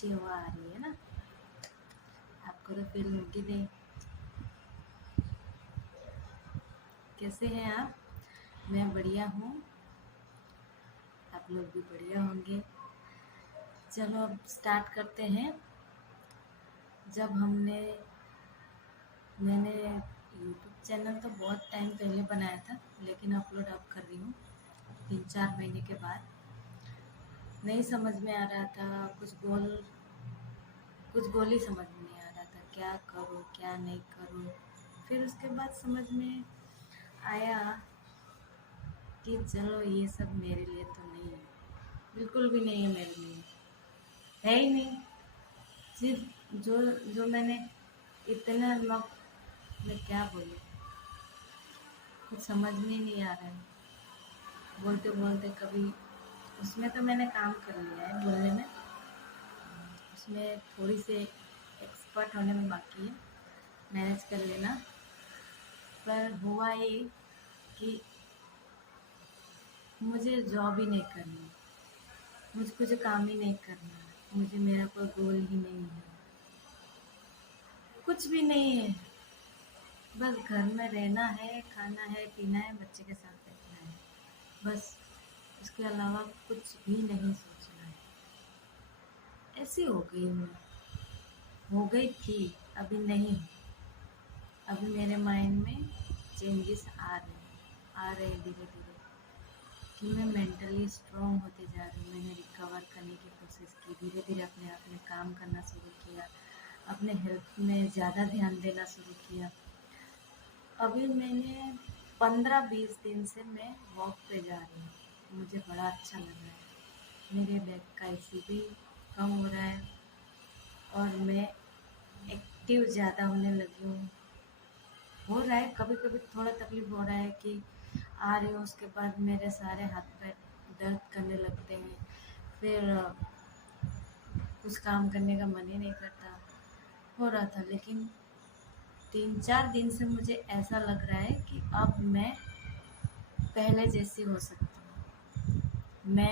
अच्छी हवा आ रही है ना, आपको तो फील होगी नहीं। कैसे हैं आप? मैं बढ़िया हूँ, आप लोग भी बढ़िया होंगे। चलो अब स्टार्ट करते हैं। जब मैंने यूट्यूब चैनल तो बहुत टाइम पहले बनाया था, लेकिन अपलोड अब कर रही हूँ 3-4 महीने के बाद। नहीं समझ में आ रहा था, कुछ गोल ही समझ में नहीं आ रहा था, क्या करूँ क्या नहीं करूँ। फिर उसके बाद समझ में आया कि चलो ये सब मेरे लिए तो नहीं है, बिल्कुल भी नहीं है मेरे लिए, है ही नहीं। सिर्फ जो जो मैंने इतना मैं क्या बोलूँ, कुछ समझ में ही नहीं आ रहा है। बोलते बोलते कभी उसमें तो मैंने काम कर लिया है बोलने में, उसमें थोड़ी सी एक्सपर्ट होने में बाकी है, मैनेज कर लेना। पर हुआ ये कि मुझे जॉब ही नहीं करनी, मुझे कुछ काम ही नहीं करना, मुझे मेरा कोई गोल ही नहीं है, कुछ भी नहीं है। बस घर में रहना है, खाना है, पीना है, बच्चे के साथ रहना है, बस। उसके अलावा कुछ भी नहीं सोचना है। ऐसी हो गई मैं, हो गई थी, अभी नहीं हूँ। अभी मेरे माइंड में चेंजेस आ रहे धीरे धीरे, कि मैं मेंटली स्ट्रॉन्ग होते जा रही हूँ। मैंने रिकवर करने की कोशिश की, धीरे धीरे अपने आप में काम करना शुरू किया, अपने हेल्थ में ज़्यादा ध्यान देना शुरू किया। अभी मैंने 15-20 दिन से मैं वॉक पे जा रही हूँ, मुझे बड़ा अच्छा लग रहा है। मेरे बैक का एसी भी कम हो रहा है और मैं एक्टिव ज़्यादा होने लगी हूँ। हो रहा है कभी कभी थोड़ा तकलीफ हो रहा है कि आ रही हूँ, उसके बाद मेरे सारे हाथ पैर दर्द करने लगते हैं, फिर कुछ काम करने का मन ही नहीं करता। हो रहा था, लेकिन 3-4 दिन से मुझे ऐसा लग रहा है कि अब मैं पहले जैसी हो सकती हूँ।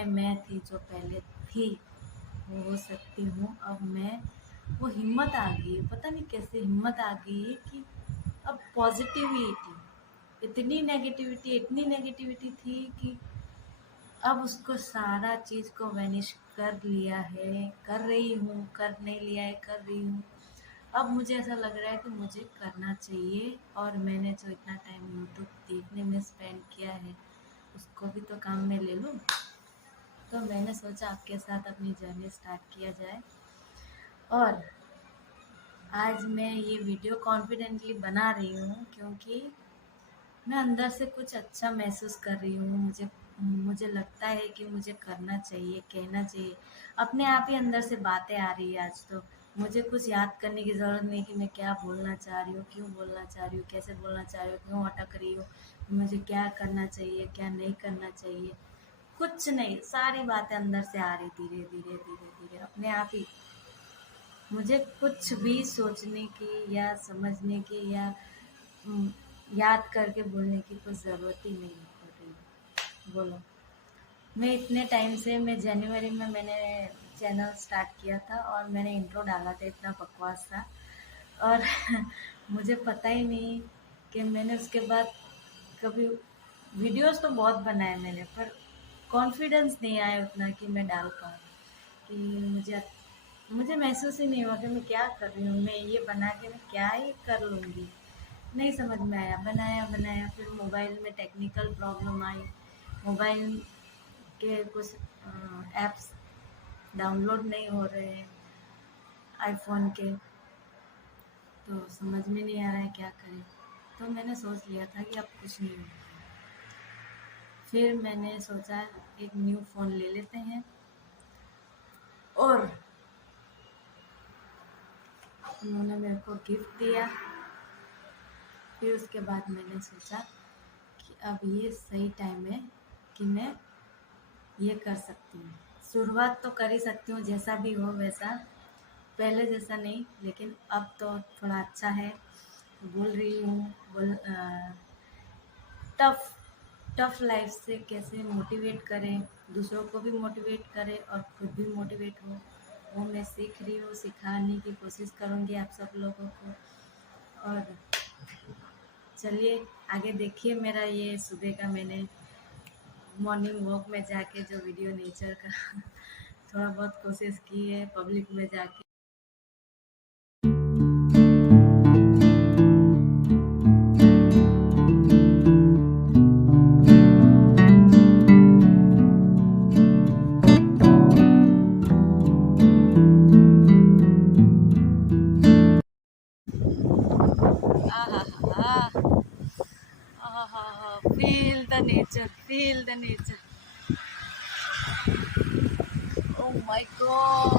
मैं थी जो पहले थी, वो हो सकती हूँ अब मैं। वो हिम्मत आ गई है, पता नहीं कैसे हिम्मत आ गई है कि अब पॉजिटिविटी, इतनी नेगेटिविटी थी कि अब उसको सारा चीज़ को वैनिश कर लिया है, कर रही हूँ, कर नहीं लिया है, कर रही हूँ। अब मुझे ऐसा लग रहा है कि मुझे करना चाहिए, और मैंने जो इतना टाइम यूट्यूब देखने में स्पेंड किया है, उसको भी तो काम में ले लूँ। तो मैंने सोचा आपके साथ अपनी जर्नी स्टार्ट किया जाए, और आज मैं ये वीडियो कॉन्फिडेंटली बना रही हूँ क्योंकि मैं अंदर से कुछ अच्छा महसूस कर रही हूँ। मुझे लगता है कि मुझे करना चाहिए, कहना चाहिए। अपने आप ही अंदर से बातें आ रही है आज तो। मुझे कुछ याद करने की ज़रूरत नहीं कि मैं क्या बोलना चाह रही हूँ, क्यों बोलना चाह रही हूँ, कैसे बोलना चाह रही हूँ, क्यों अटक रही हूँ, मुझे क्या करना चाहिए, क्या नहीं करना चाहिए। कुछ नहीं, सारी बातें अंदर से आ रही धीरे धीरे धीरे धीरे अपने आप ही। मुझे कुछ भी सोचने की या समझने की या हम्म, याद करके बोलने की कोई ज़रूरत ही नहीं पड़ रही। बोलो। मैं इतने टाइम से, मैं जनवरी में मैंने चैनल स्टार्ट किया था और मैंने इंट्रो डाला था, इतना बकवास था। और मुझे पता ही नहीं कि मैंने उसके बाद कभी वीडियोस तो बहुत बनाए मैंने, पर कॉन्फिडेंस नहीं आया उतना कि मैं डाल पाऊँ। कि मुझे महसूस ही नहीं हुआ कि मैं क्या कर रही हूँ, मैं ये बना के मैं क्या ही कर लूँगी। नहीं समझ में आया, बनाया बनाया, फिर मोबाइल में टेक्निकल प्रॉब्लम आई। मोबाइल के कुछ ऐप्स डाउनलोड नहीं हो रहे हैं आईफोन के, तो समझ में नहीं आ रहा है क्या करें। तो मैंने सोच लिया था कि अब कुछ नहीं होगा। फिर मैंने सोचा एक न्यू फ़ोन ले लेते हैं, और उन्होंने मेरे को गिफ्ट दिया। फिर उसके बाद मैंने सोचा कि अब ये सही टाइम है कि मैं ये कर सकती हूँ। शुरुआत तो कर ही सकती हूँ, जैसा भी हो वैसा, पहले जैसा नहीं, लेकिन अब तो थोड़ा अच्छा है। बोल रही हूँ, टफ टफ लाइफ से कैसे मोटिवेट करें, दूसरों को भी मोटिवेट करें और खुद भी मोटिवेट हो। वो मैं सीख रही हूँ, सिखाने की कोशिश करूँगी आप सब लोगों को। और चलिए आगे देखिए मेरा ये सुबह का मैंने मॉर्निंग वॉक में जाके जो वीडियो नेचर का थोड़ा बहुत कोशिश की है पब्लिक में जाके। Feel the nature, feel the nature. Oh my god.